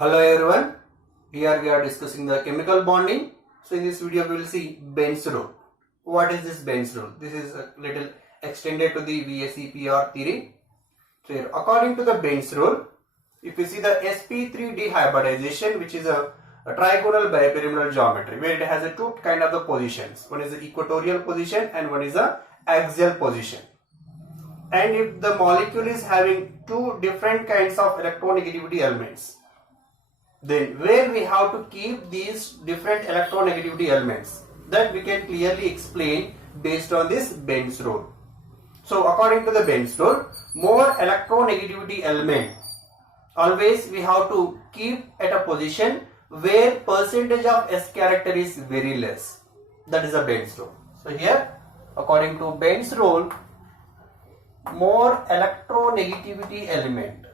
Hello everyone, here we are discussing the chemical bonding. So in this video we will see Benz rule. What is this Benz rule? This is a little extended to the VSEPR theory. So here, according to the Benz rule, if you see the sp3 dehybridization, which is a trigonal bipyramidal geometry where it has a two kind of the positions. One is the equatorial position and one is the axial position. And if the molecule is having two different kinds of electronegativity elements, then where we have to keep these different electronegativity elements, that we can clearly explain based on this Benz rule. So according to the Benz rule, more electronegativity element always we have to keep at a position where percentage of S character is very less. That is a Benz rule. So here according to Benz rule, more electronegativity element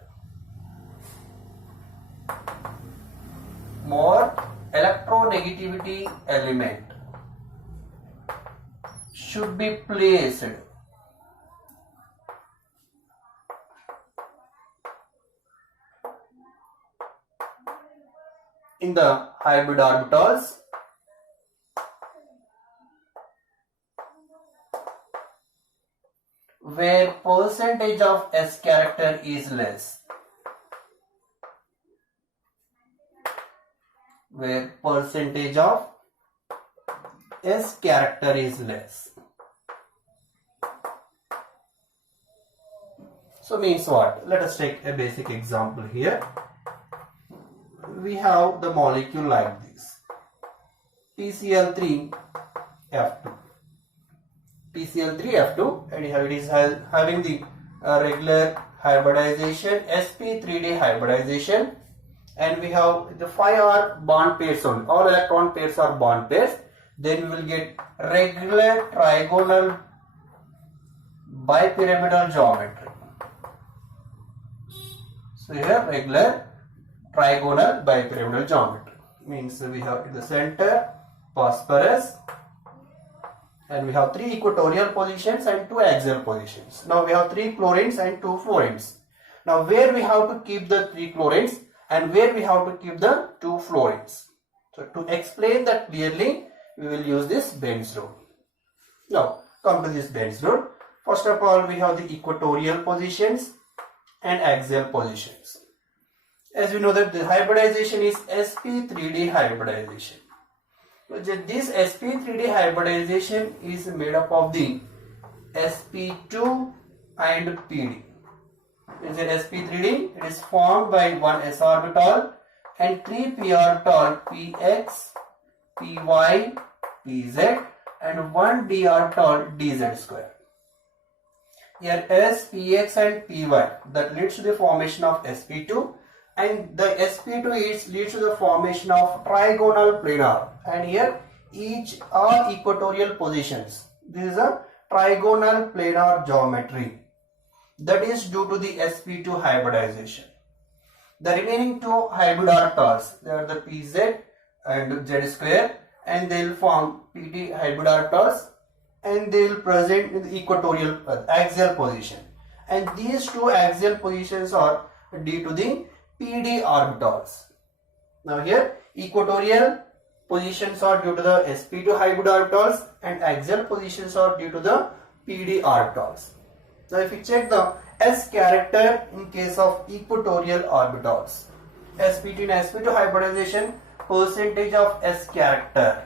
should be placed in the hybrid orbitals where percentage of S character is less. Where percentage of S character is less. So means what? Let us take a basic example here. We have the molecule like this, PCl3F2. PCl3F2, and here it is having the regular hybridization, sp3d hybridization, and we have the 5 bond pairs only. All electron pairs are bond pairs. Then we will get regular trigonal bipyramidal geometry. So here regular trigonal bipyramidal geometry means we have in the center phosphorus, and we have 3 equatorial positions and 2 axial positions. Now we have 3 chlorines and 2 fluorines. Now where we have to keep the 3 chlorines and where we have to keep the 2 fluorines. So to explain that clearly, we will use this Benz rule. Now come to this Benz rule. First of all, we have the equatorial positions and axial positions. As we know that the hybridization is sp3d hybridization. So this sp3d hybridization is made up of the sp2 and pd. Is an sp3d, it is formed by one s orbital and 3 p orbital px, py, pz and 1 d orbital dz square. Here s, px and py, that leads to the formation of sp2, and the sp2 leads to the formation of trigonal planar, and here each are equatorial positions. This is a trigonal planar geometry. That is due to the sp2 hybridization. The remaining 2 hybrid orbitals, they are the pz and z square, and they will form pd hybrid orbitals, and they will present in the equatorial axial position. And these 2 axial positions are due to the pd orbitals. Now here equatorial positions are due to the sp2 hybrid orbitals and axial positions are due to the pd orbitals. Now if you check the S character in case of equatorial orbitals, sp2 and sp2 hybridization, percentage of S character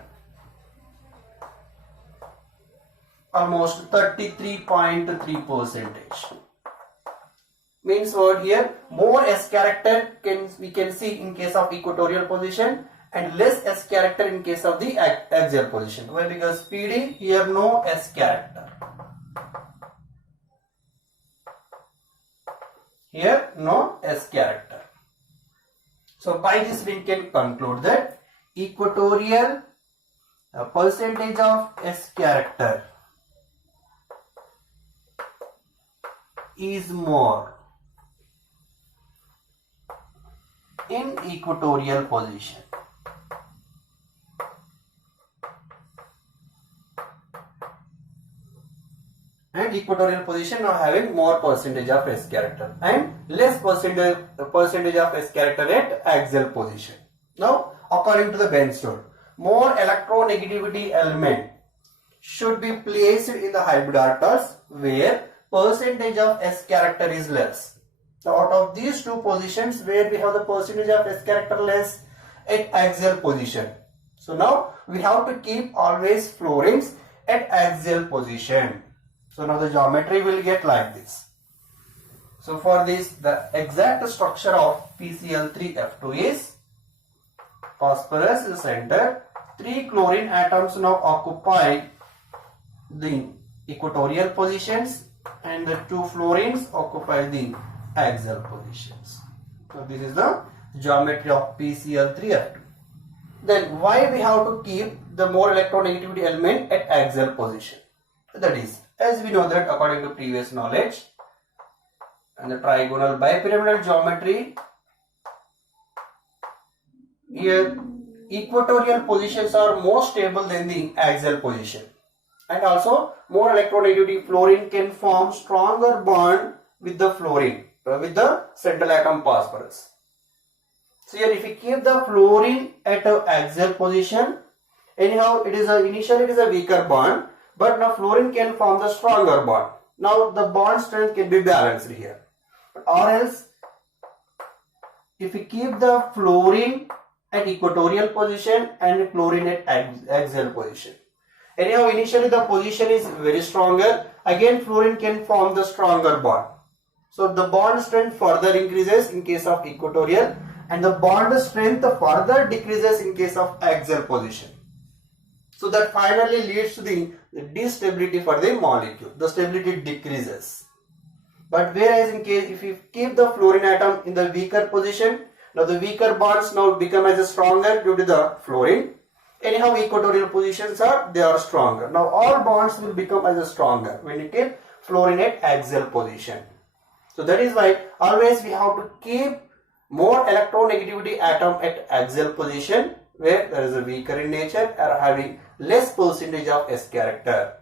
almost 33.3%. Means what here? More S character we can see in case of equatorial position and less S character in case of the axial position. Why? Because PD here no S character. Here no S character. So by this we can conclude that equatorial percentage of S character is more in equatorial position. And equatorial position are having more percentage of S character and less percentage of S character at axial position. Now, according to the Benston, more electronegativity element should be placed in the hybrid orbitals where percentage of S character is less. So, out of these two positions where we have the percentage of S character less at axial position. So, now we have to keep always fluorines at axial position. So, now the geometry will get like this. So, for this the exact structure of PCl3F2 is phosphorus is center, 3 chlorine atoms now occupy the equatorial positions and the 2 fluorines occupy the axial positions. So, this is the geometry of PCl3F2. Then why we have to keep the more electronegativity element at axial position? That is, as we know that according to previous knowledge, and the trigonal bipyramidal geometry, here equatorial positions are more stable than the axial position, and also more electronegativity fluorine can form stronger bond with the fluorine with the central atom phosphorus. So here if we keep the fluorine at an axial position, anyhow initially it is a weaker bond, but now fluorine can form the stronger bond. Now the bond strength can be balanced here. Or else if we keep the fluorine at equatorial position and fluorine at axial position, anyhow initially the position is very stronger, again fluorine can form the stronger bond. So the bond strength further increases in case of equatorial and the bond strength further decreases in case of axial position. So that finally leads to the destability for the molecule. The stability decreases. But whereas in case if you keep the fluorine atom in the weaker position, now the weaker bonds now become as stronger due to the fluorine. Anyhow equatorial positions they are stronger. Now all bonds will become as stronger when you keep fluorine at axial position. So that is why always we have to keep more electronegativity atom at axial position where there is a weaker in nature are having less percentage of S character,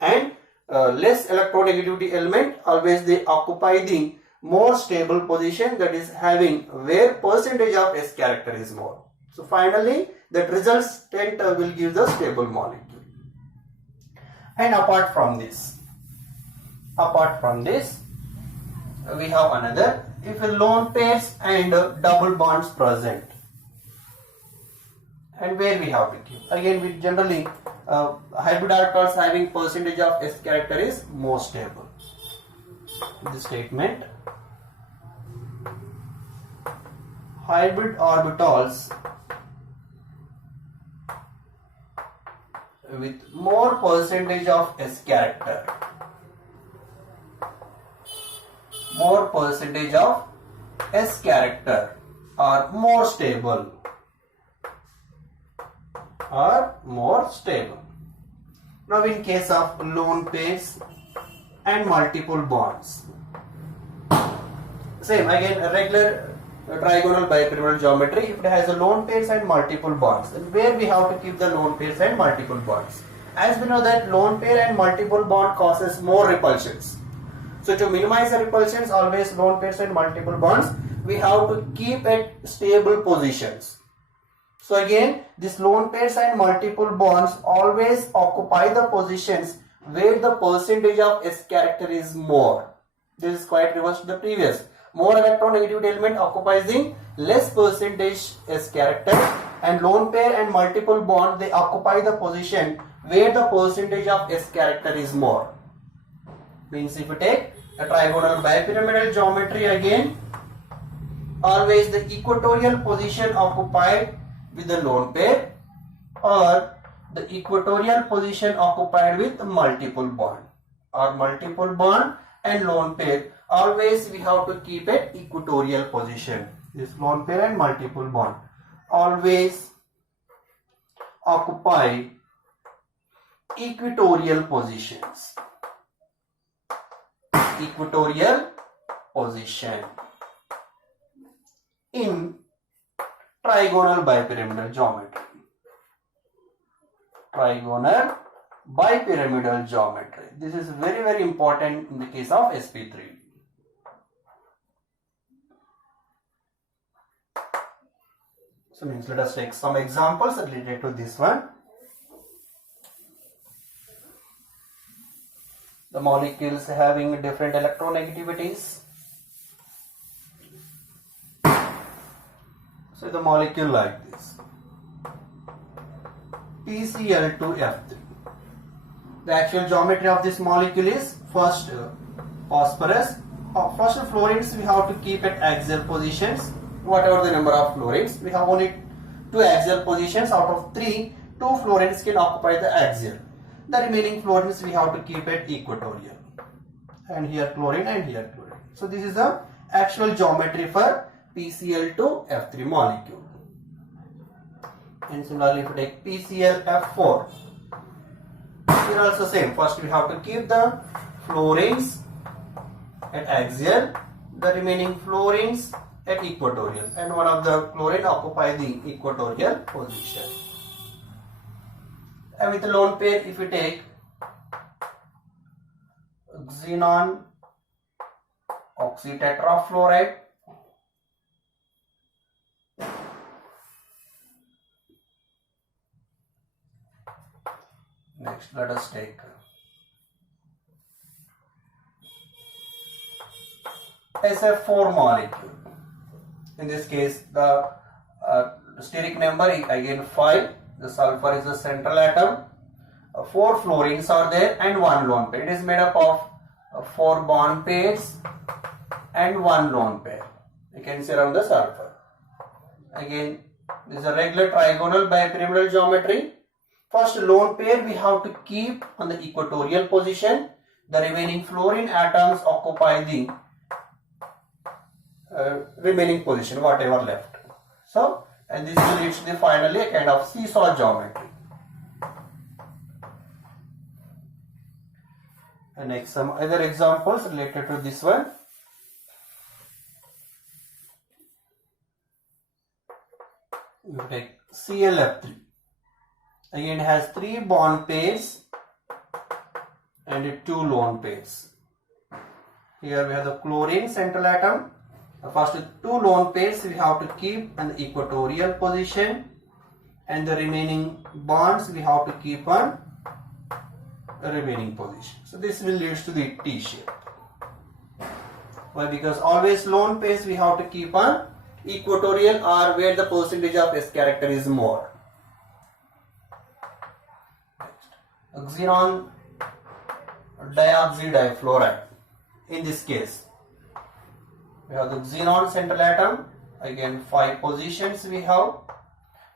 and less electronegativity element always they occupy the more stable position, that is having where percentage of S character is more. So finally that resultant will give the stable molecule. And apart from this we have another, if a lone pairs and double bonds present, and where we have to keep, again we generally hybrid orbitals having percentage of S character is more stable. This statement, hybrid orbitals with more percentage of S character, more percentage of S character are more stable. Now in case of lone pairs and multiple bonds, same again a regular trigonal bipyramidal geometry, if it has a lone pairs and multiple bonds, then where we have to keep the lone pairs and multiple bonds? As we know that lone pair and multiple bond causes more repulsions. So to minimize the repulsions, always lone pairs and multiple bonds we have to keep at stable positions. So again this lone pairs and multiple bonds always occupy the positions where the percentage of S character is more. This is quite reverse to the previous. More electronegativity element occupies the less percentage S character, and lone pair and multiple bond they occupy the position where the percentage of S character is more. Means if you take a trigonal bipyramidal geometry, again always the equatorial position occupied with the lone pair or the equatorial position occupied with multiple bond, or multiple bond and lone pair, always we have to keep at equatorial position. This lone pair and multiple bond always occupy equatorial positions. Equatorial position in trigonal bipyramidal geometry. Trigonal bipyramidal geometry. This is very, very important in the case of sp3. So means let us take some examples related to this one. The molecules having different electronegativities. So the molecule like this, PCl2F3. The actual geometry of this molecule is first phosphorus. First fluorines we have to keep at axial positions. Whatever the number of fluorines, we have only 2 axial positions. Out of 3, 2 fluorines can occupy the axial. The remaining fluorines we have to keep at equatorial. And here chlorine and here chlorine. So this is the actual geometry for PCl2F3 molecule. And similarly, if we take PClF4, here also same. First we have to keep the fluorines at axial, the remaining fluorines at equatorial, and one of the chlorine occupy the equatorial position. And with the lone pair, if we take xenon oxytetrafluoride, next let us take SF4 molecule. In this case, the steric number is again 5. The sulfur is the central atom. 4 fluorines are there and 1 lone pair. It is made up of 4 bond pairs and 1 lone pair. You can see around the sulfur. Again, this is a regular trigonal bipyramidal geometry. First lone pair we have to keep on the equatorial position. The remaining fluorine atoms occupy the remaining position, whatever left. So, and this will lead to the finally a kind of seesaw geometry. And next some other examples related to this one. You take ClF3. Again has 3 bond pairs and 2 lone pairs. Here we have the chlorine central atom. The first 2 lone pairs we have to keep in the equatorial position, and the remaining bonds we have to keep on the remaining position. So this will lead to the T shape. Why? Because always lone pairs we have to keep on equatorial or where the percentage of S character is more. Next, xenon dioxydifluoride. In this case, we have the xenon central atom. Again 5 positions we have.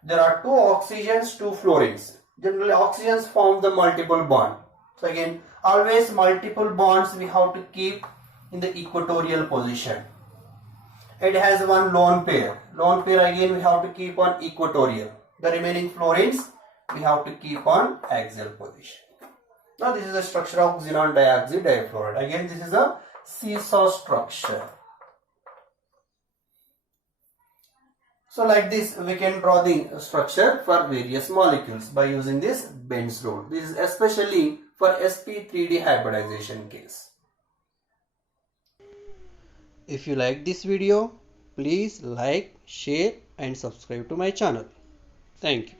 There are 2 oxygens, 2 fluorines. Generally oxygens form the multiple bond. So again always multiple bonds we have to keep in the equatorial position. It has 1 lone pair. Lone pair again we have to keep on equatorial. The remaining fluorines we have to keep on axial position. Now this is the structure of xenon dioxydifluoride. Again this is a seesaw structure. So like this we can draw the structure for various molecules by using this Benz rule. This is especially for sp3d hybridization case. If you like this video, please like, share and subscribe to my channel. Thank you.